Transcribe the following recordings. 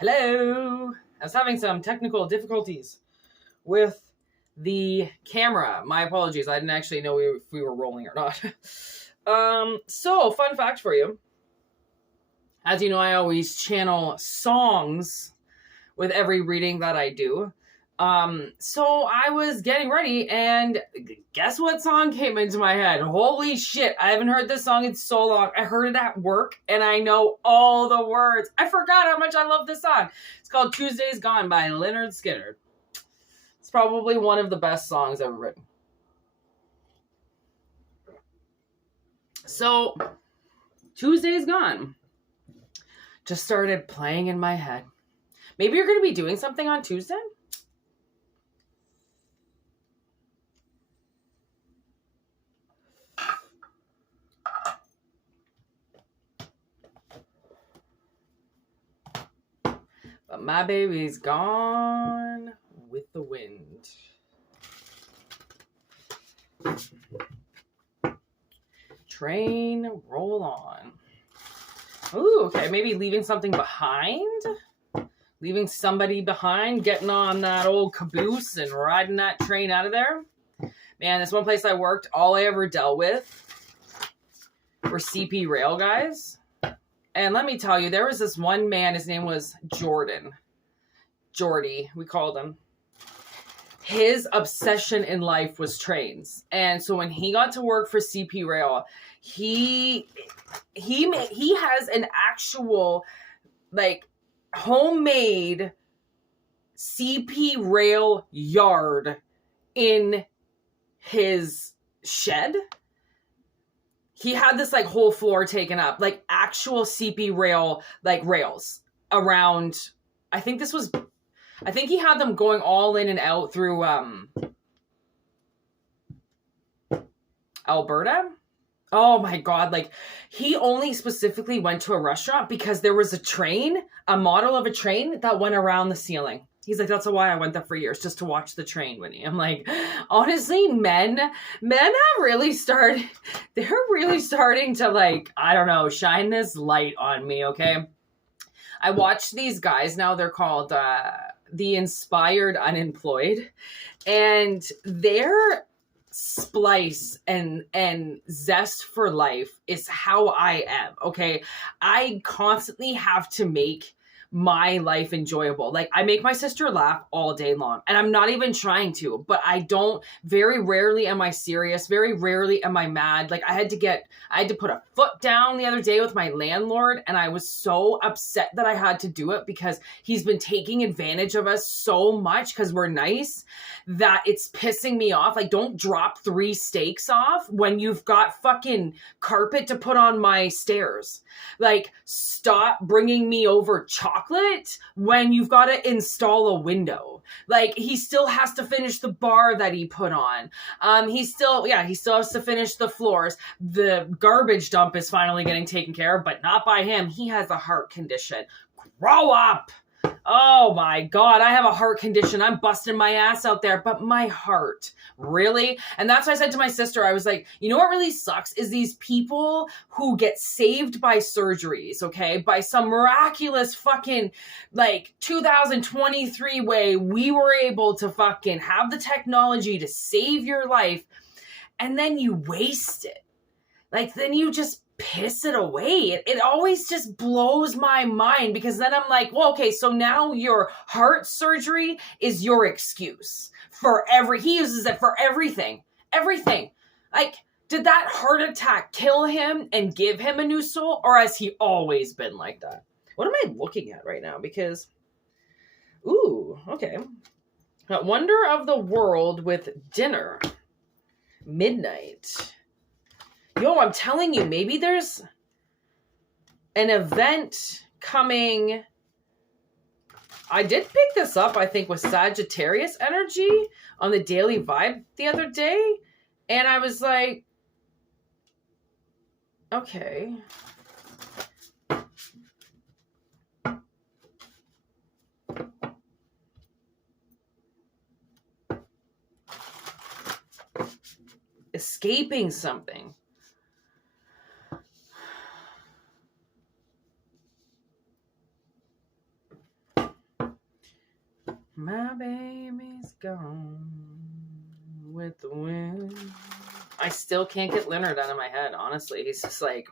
Hello. I was having some technical difficulties with the camera. My apologies. I didn't actually know if we were rolling or not. So fun fact for you. As you know, I always channel songs with every reading that I do. So I was getting ready and guess what song came into my head? Holy shit, I haven't heard this song in so long. I heard it at work and I know all the words. I forgot how much I love this song. It's called Tuesday's Gone by Lynyrd Skynyrd. It's probably one of the best songs ever written. So, Tuesday's Gone just started playing in my head. Maybe you're going to be doing something on Tuesday? But my baby's gone with the wind. Train, roll on. Ooh, okay, maybe leaving something behind? Leaving somebody behind, getting on that old caboose and riding that train out of there? Man, this one place I worked, all I ever dealt with were CP rail guys. And let me tell you, there was this one man, his name was Jordan. Jordy, we called him. His obsession in life was trains. And so when he got to work for CP Rail, he has an actual, like, homemade CP Rail yard in his shed. He had this, like, whole floor taken up, like, actual CP rail, like, rails around. I think he had them going all in and out through Alberta. Oh my God. Like, he only specifically went to a restaurant because there was a model of a train that went around the ceiling. He's like, that's why I went there for years, just to watch the train, Whitney. I'm like, honestly, men have really started, they're really starting to, like, I don't know, shine this light on me, okay? I watch these guys now, they're called the Inspired Unemployed, and their splice and zest for life is how I am, okay? I constantly have to make my life enjoyable. Like, I make my sister laugh all day long, and I'm not even trying to, but very rarely am I serious. Very rarely am I mad. Like, I had to put a foot down the other day with my landlord, and I was so upset that I had to do it because he's been taking advantage of us so much because we're nice that it's pissing me off. Like, don't drop 3 steaks off when you've got fucking carpet to put on my stairs. Like, stop bringing me over chocolate when you've got to install a window. Like, he still has to finish the bar that he put on. He still has to finish the floors. The garbage dump is finally getting taken care of, but not by him. He has a heart condition. Grow up. Oh my God, I have a heart condition. I'm busting my ass out there, but my heart, really? And that's why I said to my sister, I was like, you know what really sucks is these people who get saved by surgeries, okay? By some miraculous fucking, like, 2023 way, we were able to fucking have the technology to save your life, and then you waste it. Like, then you just piss it away. It always just blows my mind because then I'm like, well, okay, so now your heart surgery is your excuse for he uses it for everything. Everything. Like, did that heart attack kill him and give him a new soul, or has he always been like that? What am I looking at right now? Because, ooh, okay. Wonder of the World with dinner. Midnight. Yo, I'm telling you, maybe there's an event coming. I did pick this up, I think, with Sagittarius energy on the Daily Vibe the other day. And I was like, okay. Escaping something. My baby's gone with the wind. I still can't get Leonard out of my head, honestly. He's just like,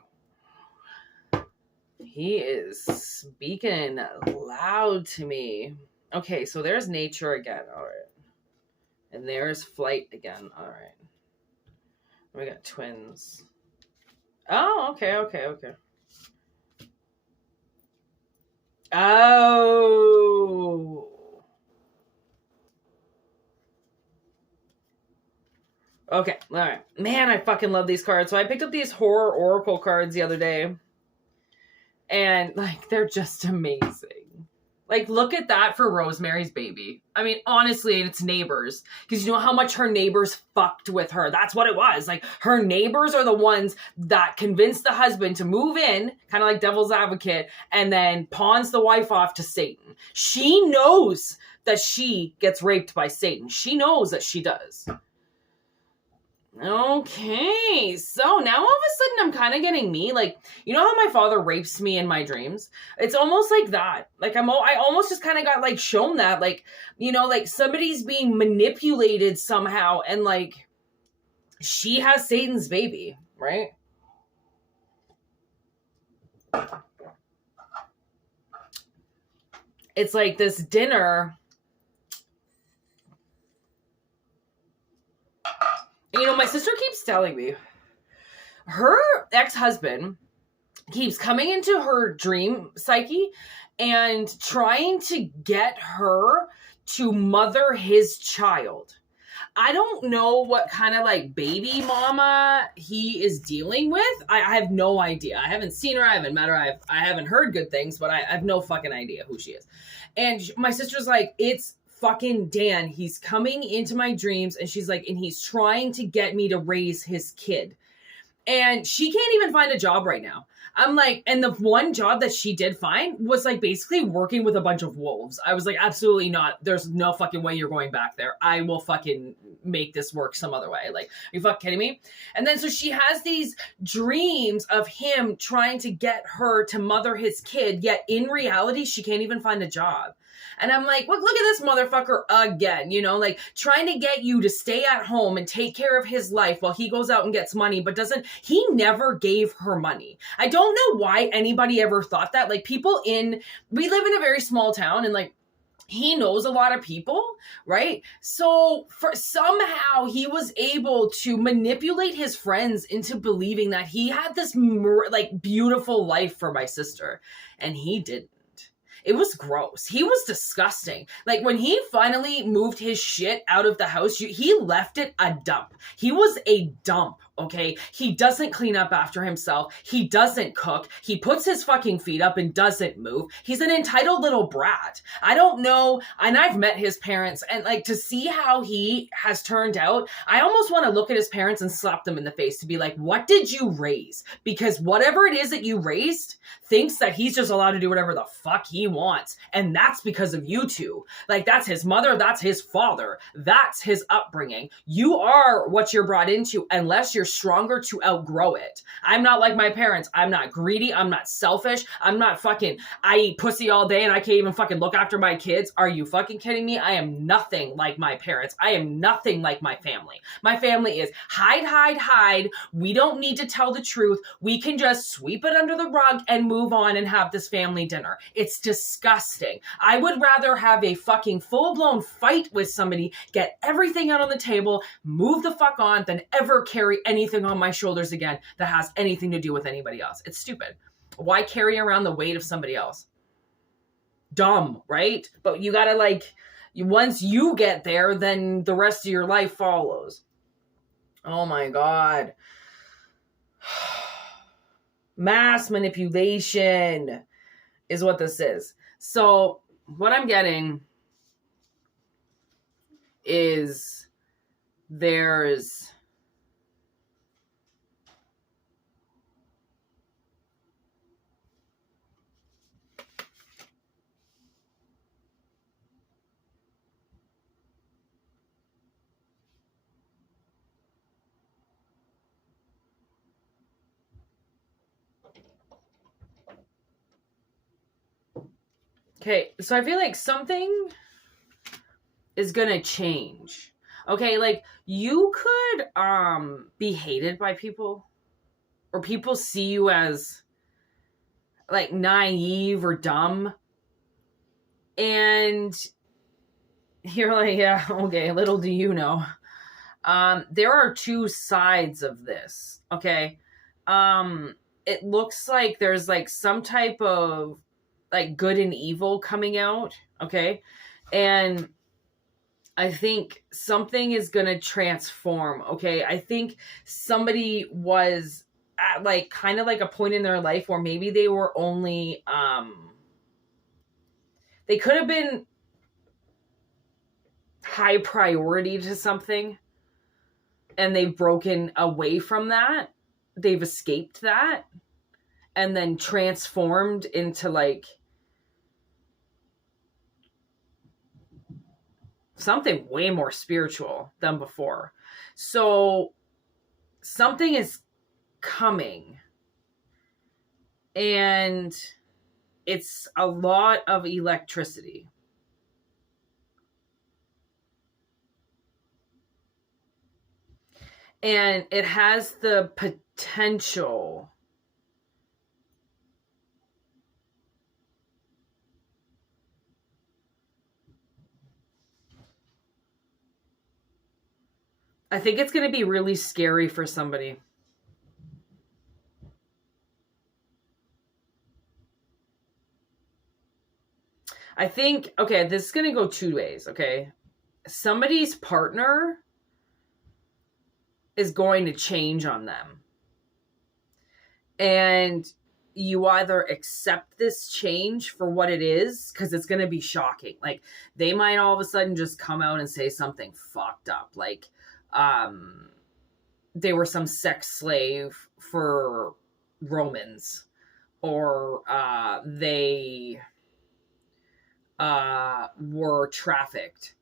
he is speaking loud to me. Okay, so there's nature again. All right. And there's flight again. All right. We got twins. Oh, okay. Oh. Okay, all right. Man, I fucking love these cards. So I picked up these horror oracle cards the other day. And, like, they're just amazing. Like, look at that for Rosemary's Baby. I mean, honestly, it's neighbors. Because you know how much her neighbors fucked with her. That's what it was. Like, her neighbors are the ones that convinced the husband to move in, kind of like devil's advocate, and then pawns the wife off to Satan. She knows that she gets raped by Satan. She knows that she does. Okay, so now all of a sudden I'm kind of getting me. Like, you know how my father rapes me in my dreams? It's almost like that. Like, I almost just kind of got, like, shown that. Like, you know, like, somebody's being manipulated somehow, and, like, she has Satan's baby, right? It's like this dinner. You know, my sister keeps telling me her ex-husband keeps coming into her dream psyche and trying to get her to mother his child. I don't know what kind of, like, baby mama he is dealing with. I have no idea. I haven't seen her. I haven't met her. I haven't heard good things, but I have no fucking idea who she is. And my sister's like, it's fucking Dan. He's coming into my dreams, and she's like, and he's trying to get me to raise his kid. And she can't even find a job right now. I'm like, and the one job that she did find was, like, basically working with a bunch of wolves. I was like, absolutely not. There's no fucking way you're going back there. I will fucking make this work some other way. Like, are you fucking kidding me? And then so she has these dreams of him trying to get her to mother his kid, yet in reality, she can't even find a job. And I'm like, look at this motherfucker again, you know, like, trying to get you to stay at home and take care of his life while he goes out and gets money, but he never gave her money. I don't know why anybody ever thought that. Like, we live in a very small town, and, like, he knows a lot of people, right? So somehow he was able to manipulate his friends into believing that he had this, like, beautiful life for my sister, and he didn't. It was gross. He was disgusting. Like, when he finally moved his shit out of the house, he left it a dump. He was a dump, okay? He doesn't clean up after himself. He doesn't cook. He puts his fucking feet up and doesn't move. He's an entitled little brat. I don't know. And I've met his parents, and, like, to see how he has turned out, I almost want to look at his parents and slap them in the face to be like, what did you raise? Because whatever it is that you raised thinks that he's just allowed to do whatever the fuck he wants. And that's because of you two. Like, that's his mother. That's his father. That's his upbringing. You are what you're brought into unless you're stronger to outgrow it. I'm not like my parents. I'm not greedy. I'm not selfish. I'm not fucking, I eat pussy all day and I can't even fucking look after my kids. Are you fucking kidding me? I am nothing like my parents. I am nothing like my family. My family is hide. We don't need to tell the truth. We can just sweep it under the rug and move on and have this family dinner. It's disgusting. I would rather have a fucking full-blown fight with somebody, get everything out on the table, move the fuck on, than ever carry anything on my shoulders again that has anything to do with anybody else. It's stupid. Why carry around the weight of somebody else? Dumb, right? But you gotta, like, once you get there, then the rest of your life follows. Oh my God. Mass manipulation is what this is. So what I'm getting is there's okay, so I feel like something is going to change. Okay, like you could be hated by people, or people see you as like naive or dumb, and you're like, yeah, okay, little do you know. There are two sides of this, okay? It looks like there's like some type of like good and evil coming out, okay? And I think something is going to transform, okay? I think somebody was at like kind of like a point in their life where maybe they were only they could have been high priority to something, and they've broken away from that. They've escaped that and then transformed into like something way more spiritual than before. So something is coming, and it's a lot of electricity. And it has the potential I think it's going to be really scary for somebody. I think, okay, this is going to go two ways, okay? Somebody's partner is going to change on them. And you either accept this change for what it is, because it's going to be shocking. Like, they might all of a sudden just come out and say something fucked up. Like, they were some sex slave for Romans, or they were trafficked,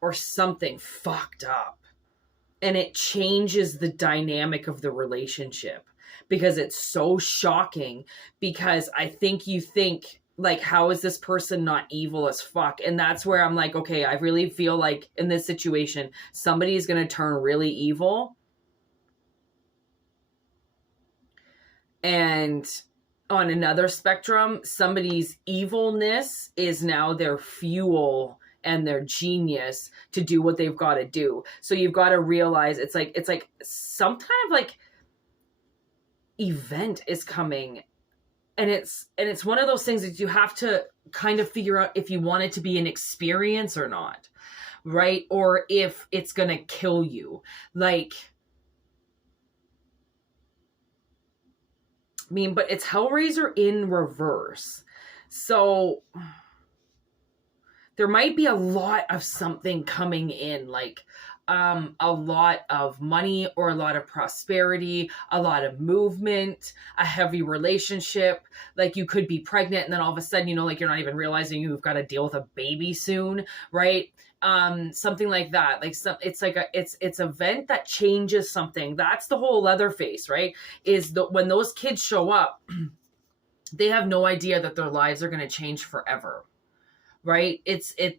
or something fucked up. And it changes the dynamic of the relationship, because it's so shocking. Because I think you think, like, how is this person not evil as fuck? And that's where I'm like, okay, I really feel like in this situation, somebody is going to turn really evil. And on another spectrum, somebody's evilness is now their fuel and their genius to do what they've got to do. So you've got to realize it's like some kind of like event is coming. And it's one of those things that you have to kind of figure out if you want it to be an experience or not, right? Or if it's going to kill you. Like, I mean, but it's Hellraiser in reverse. So there might be a lot of something coming in, like a lot of money, or a lot of prosperity, a lot of movement, a heavy relationship. Like, you could be pregnant and then all of a sudden, you know, like, you're not even realizing you've got to deal with a baby soon, right? Something like that. Like, it's like it's an event that changes something. That's the whole Leatherface, right? Is when those kids show up, they have no idea that their lives are going to change forever. Right?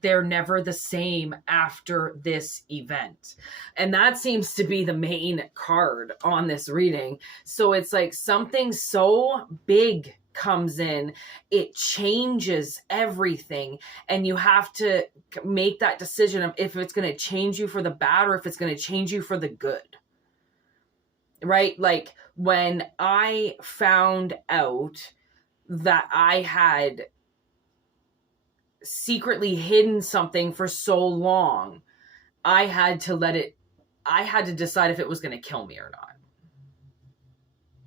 They're never the same after this event. And that seems to be the main card on this reading. So it's like something so big comes in, it changes everything. And you have to make that decision of if it's going to change you for the bad or if it's going to change you for the good. Right? Like, when I found out that I had secretly hidden something for so long, I had to decide if it was going to kill me or not.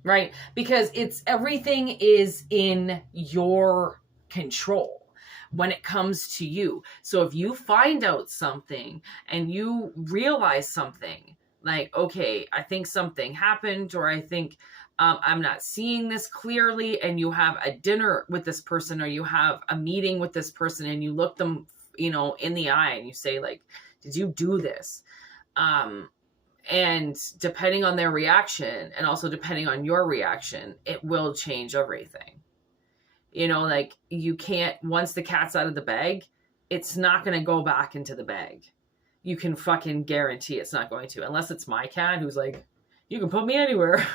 Right? Because everything is in your control when it comes to you. So if you find out something and you realize something, like, okay, I think something happened, or I think I'm not seeing this clearly, and you have a dinner with this person, or you have a meeting with this person, and you look them, you know, in the eye and you say, like, did you do this? And depending on their reaction, and also depending on your reaction, it will change everything. You know, like, you can't, once the cat's out of the bag, it's not going to go back into the bag. You can fucking guarantee it's not going to, unless it's my cat who's like, you can put me anywhere.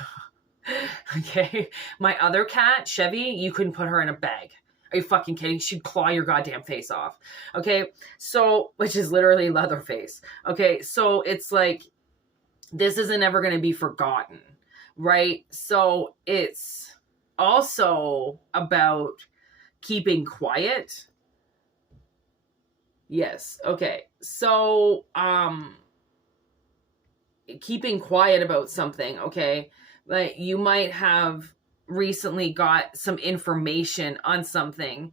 Okay. My other cat, Chevy, you couldn't put her in a bag. Are you fucking kidding? She'd claw your goddamn face off. Okay. So, which is literally Leatherface. Okay. So it's like, this isn't ever going to be forgotten. Right. So it's also about keeping quiet. Yes. Okay. So, keeping quiet about something. Okay. Like you might have recently got some information on something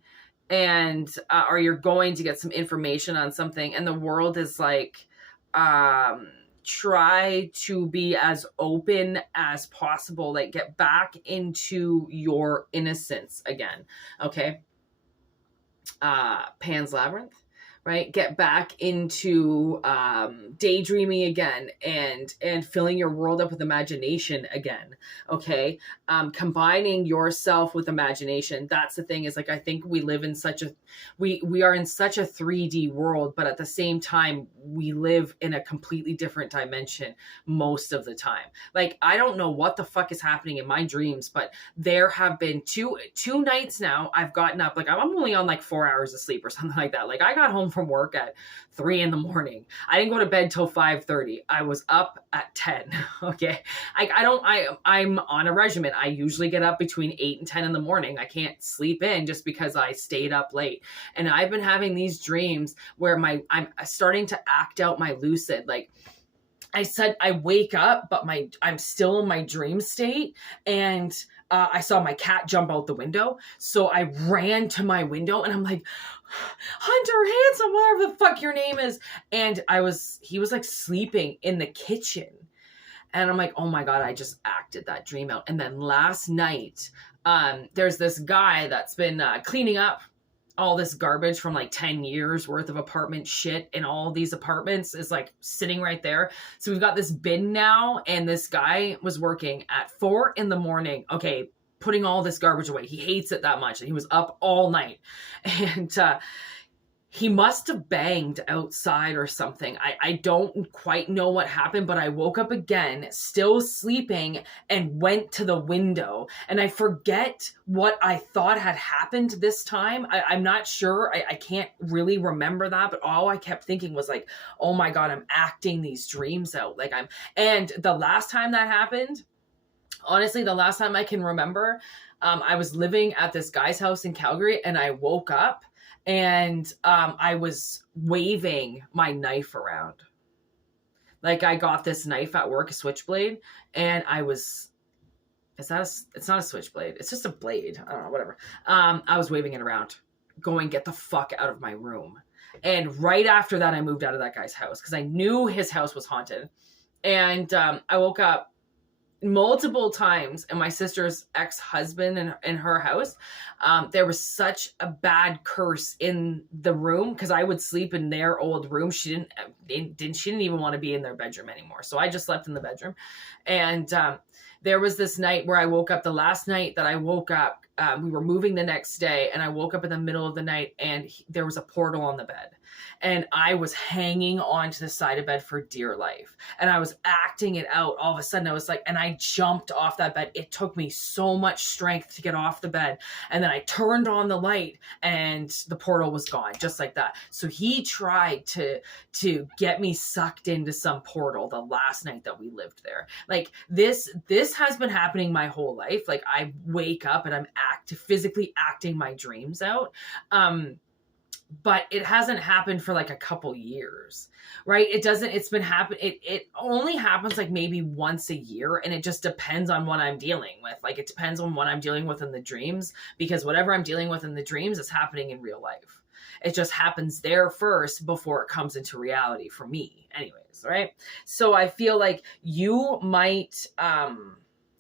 and, or you're going to get some information on something and the world is like, try to be as open as possible. Like get back into your innocence again. Okay. Pan's Labyrinth, right? Get back into daydreaming again and filling your world up with imagination again. Okay. Combining yourself with imagination. That's the thing is like, I think we live in such a, we are in such a 3D world, but at the same time, we live in a completely different dimension most of the time. Like, I don't know what the fuck is happening in my dreams, but there have been two nights now I've gotten up, like I'm only on like 4 hours of sleep or something like that. Like I got home from work at 3 a.m. I didn't go to bed till 5:30. I was up at 10. Okay. I'm on a regimen. I usually get up between 8 and 10 in the morning. I can't sleep in just because I stayed up late. And I've been having these dreams where I'm starting to act out my lucid. Like I said, I wake up, but I'm still in my dream state. And I saw my cat jump out the window. So I ran to my window and I'm like, Hunter Handsome, whatever the fuck your name is. And he was like sleeping in the kitchen. And I'm like, oh my God, I just acted that dream out. And then last night, there's this guy that's been cleaning up all this garbage from like 10 years worth of apartment shit in all these apartments is like sitting right there. So we've got this bin now, and this guy was working at 4 a.m. Okay, putting all this garbage away. He hates it that much. And he was up all night. And he must have banged outside or something. I don't quite know what happened, but I woke up again, still sleeping, and went to the window. And I forget what I thought had happened this time. I'm not sure. I can't really remember that, but all I kept thinking was like, oh my God, I'm acting these dreams out. And the last time that happened, honestly, the last time I can remember, I was living at this guy's house in Calgary, and I woke up and I was waving my knife around. Like I got this knife at work, a switchblade, and it's not a switchblade. It's just a blade. I don't know, whatever. I was waving it around, going, get the fuck out of my room. And right after that, I moved out of that guy's house because I knew his house was haunted. And I woke up multiple times in my sister's ex-husband and in her house. There was such a bad curse in the room because I would sleep in their old room. She didn't even want to be in their bedroom anymore. So I just slept in the bedroom. And there was this night where I woke up, the last night that I woke up, we were moving the next day, and I woke up in the middle of the night and there was a portal on the bed. And I was hanging onto the side of bed for dear life. And I was acting it out. All of a sudden I was like, and I jumped off that bed. It took me so much strength to get off the bed. And then I turned on the light and the portal was gone, just like that. So he tried to get me sucked into some portal the last night that we lived there. Like this has been happening my whole life. Like I wake up and I'm physically acting my dreams out. But it hasn't happened for like a couple years, right? It's been happening. It only happens like maybe once a year, and it just depends on what I'm dealing with. Like it depends on what I'm dealing with in the dreams, because whatever I'm dealing with in the dreams is happening in real life. It just happens there first before it comes into reality for me anyways, right? So I feel like you might, I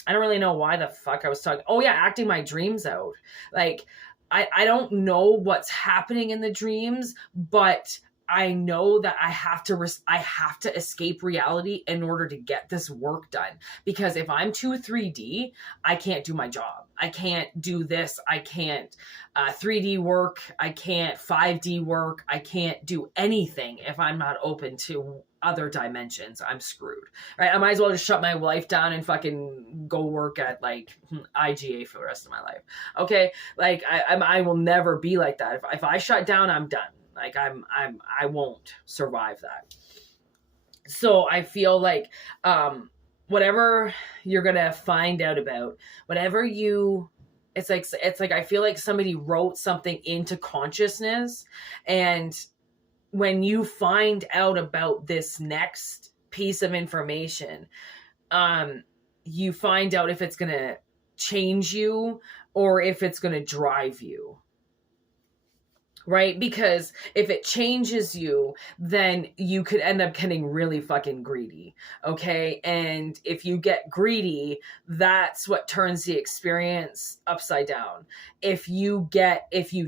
don't really know why the fuck I was talking. Oh yeah, acting my dreams out. Like, I don't know what's happening in the dreams, but I know that I have to escape reality in order to get this work done. Because if I'm too 3D, I can't do my job. I can't do this. I can't 3D work. I can't 5D work. I can't do anything if I'm not open to other dimensions. I'm screwed, right? I might as well just shut my life down and fucking go work at like IGA for the rest of my life. Okay, like I will never be like that. If I shut down, I'm done. Like I won't survive that. So I feel like whatever you're gonna find out about, whatever it's like I feel like somebody wrote something into consciousness, and when you find out about this next piece of information, you find out if it's gonna change you or if it's gonna drive you. Right? Because if it changes you, then you could end up getting really fucking greedy. Okay. And if you get greedy, that's what turns the experience upside down. If you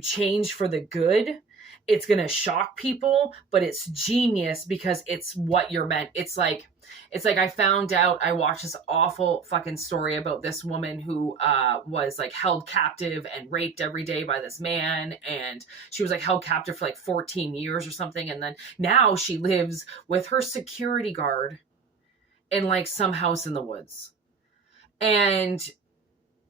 change for the good, it's going to shock people, but it's genius because it's what you're meant. It's like I found out, I watched this awful fucking story about this woman who was like held captive and raped every day by this man. And she was like held captive for like 14 years or something. And then now she lives with her security guard in like some house in the woods. And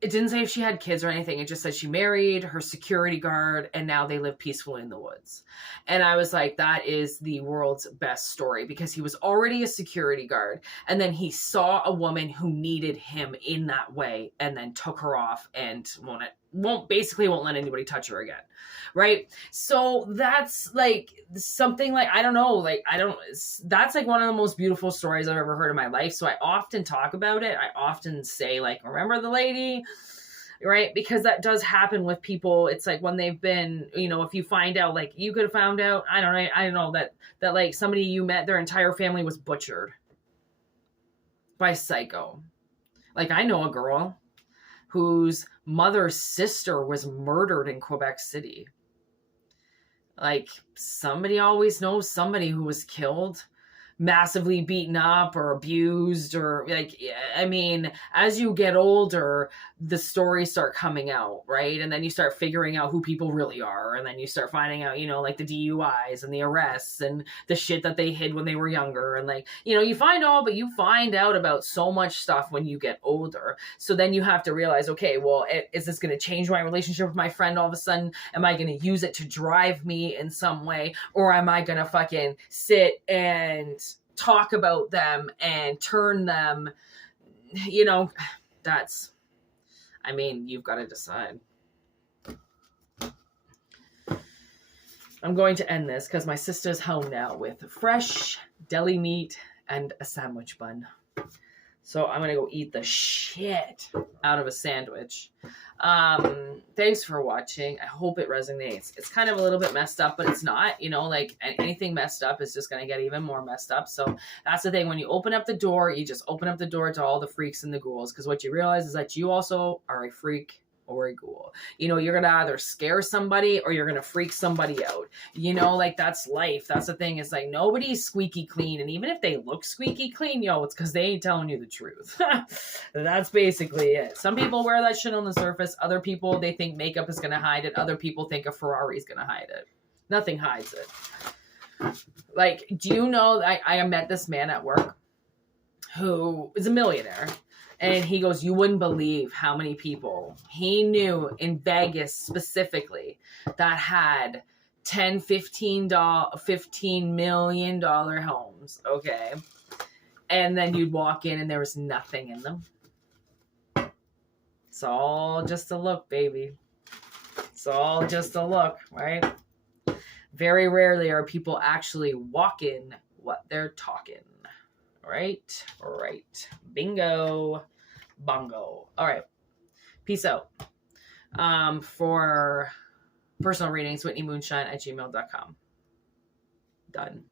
it didn't say if she had kids or anything. It just said she married her security guard and now they live peacefully in the woods. And I was like, that is the world's best story, because he was already a security guard. And then he saw a woman who needed him in that way and then took her off and won't let anybody touch her again. Right. So that's like something like, that's like one of the most beautiful stories I've ever heard in my life. So I often talk about it. I often say like, remember the lady, right? Because that does happen with people. It's like when they've been, if you find out, like you could have found out, I don't know that like somebody you met, their entire family was butchered by psycho. Like I know a girl whose mother's sister was murdered in Quebec City. Like somebody always knows somebody who was killed, massively beaten up or abused, or like, I mean, as you get older, the stories start coming out, right? And then you start figuring out who people really are. And then you start finding out, like the DUIs and the arrests and the shit that they hid when they were younger. And like, you find out about so much stuff when you get older. So then you have to realize, okay, well, is this going to change my relationship with my friend all of a sudden? Am I going to use it to drive me in some way? Or am I going to fucking sit and talk about them and turn them, you've got to decide. I'm going to end this because my sister's home now with fresh deli meat and a sandwich bun. So I'm going to go eat the shit out of a sandwich. Thanks for watching. I hope it resonates. It's kind of a little bit messed up, but it's not, like anything messed up is just going to get even more messed up. So that's the thing. When you open up the door, you just open up the door to all the freaks and the ghouls. Because what you realize is that you also are a freak or a ghoul. You're going to either scare somebody or you're going to freak somebody out. Like that's life. That's the thing. It's like nobody's squeaky clean. And even if they look squeaky clean, it's because they ain't telling you the truth. That's basically it. Some people wear that shit on the surface. Other people, they think makeup is going to hide it. Other people think a Ferrari is going to hide it. Nothing hides it. Like, do you know, I met this man at work who is a millionaire. And he goes, you wouldn't believe how many people he knew in Vegas specifically that had $15 million homes. Okay. And then you'd walk in and there was nothing in them. It's all just a look, baby. It's all just a look, right? Very rarely are people actually walking what they're talking. Right. Bingo. Bongo. All right. Peace out. For personal readings, whitneymoonshine@gmail.com. Done.